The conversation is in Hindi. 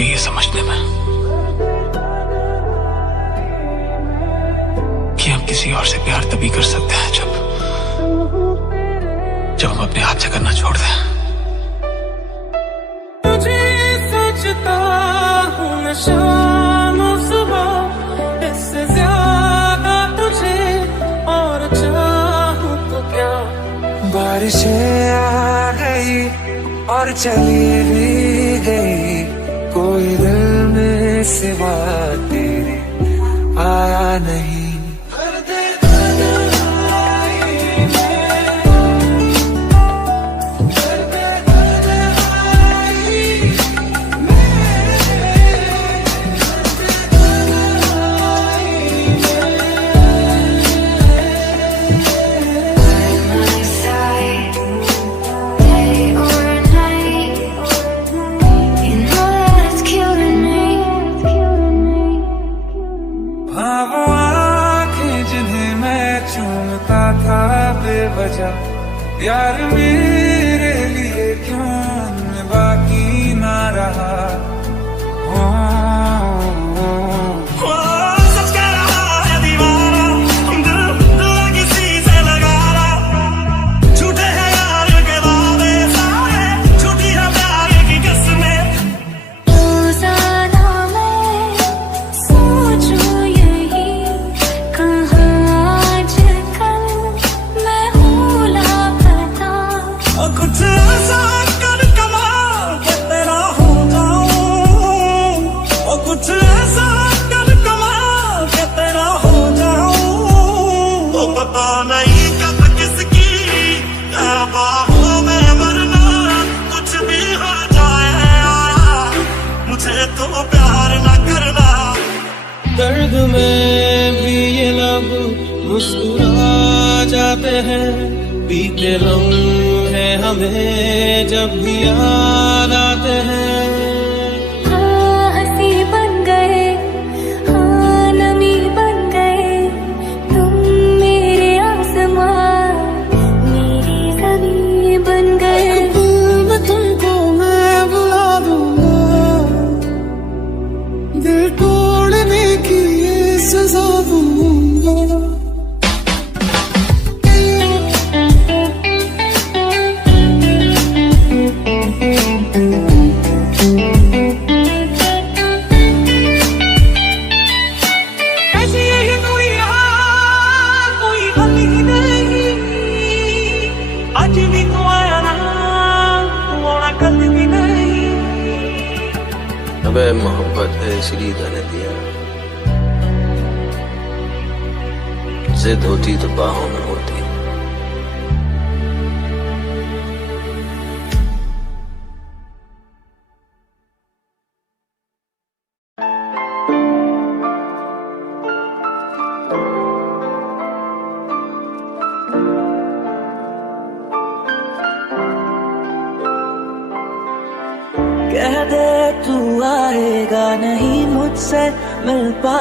गई है समझने में कि हम किसी और से प्यार तभी कर सकते हैं जब हम अपने हाथ से करना छोड़ दें। तुझे सोचता हूँ मैं शाम सुबह, इससे ज्यादा तुझे और चाहूँ तो क्या। बारिशें आ गई और चली भी गई, कोई दिल में सिवा तेरे आया नहीं। चूमता था बेवजह यार, मेरे लिए क्यों बाकी ना रहा। सच कह रहा है दीवाना, दिल किसी से लगा रहा। झूठे हैं यार के वादे सारे, झूठी है प्यार की किस्में। रोजाना मैं सोचूं यही, कहाँ कुछ ऐसा कर कमाल के तेरा हो जाऊं, और कुछ ऐसा कर कमाल के तेरा हो जाऊं। तो पता नहीं कब किसकी बाहों में मरना, कुछ भी हो जाए मुझे तो प्यार ना करना। दर्द में भी ये लब मुस्कुरा जाते हैं, बीते लम्हे हमें जब भी याद आते हैं। हाँ हंसी बन गए, हाँ नमी बन गए, तुम मेरे आसमां मेरी ज़मीं बन गए। मैं तुमको मैं बुला दूंगा, दिल तोड़ने की सजा दूंगा। आज भी तो आया ना, तू आना कल भी नहीं। अबे मोहब्बत है इसलिए मैंने दिया, जिद होती तो बाहों में होती। कह दे तू आएगा नहीं मुझसे मिल पा।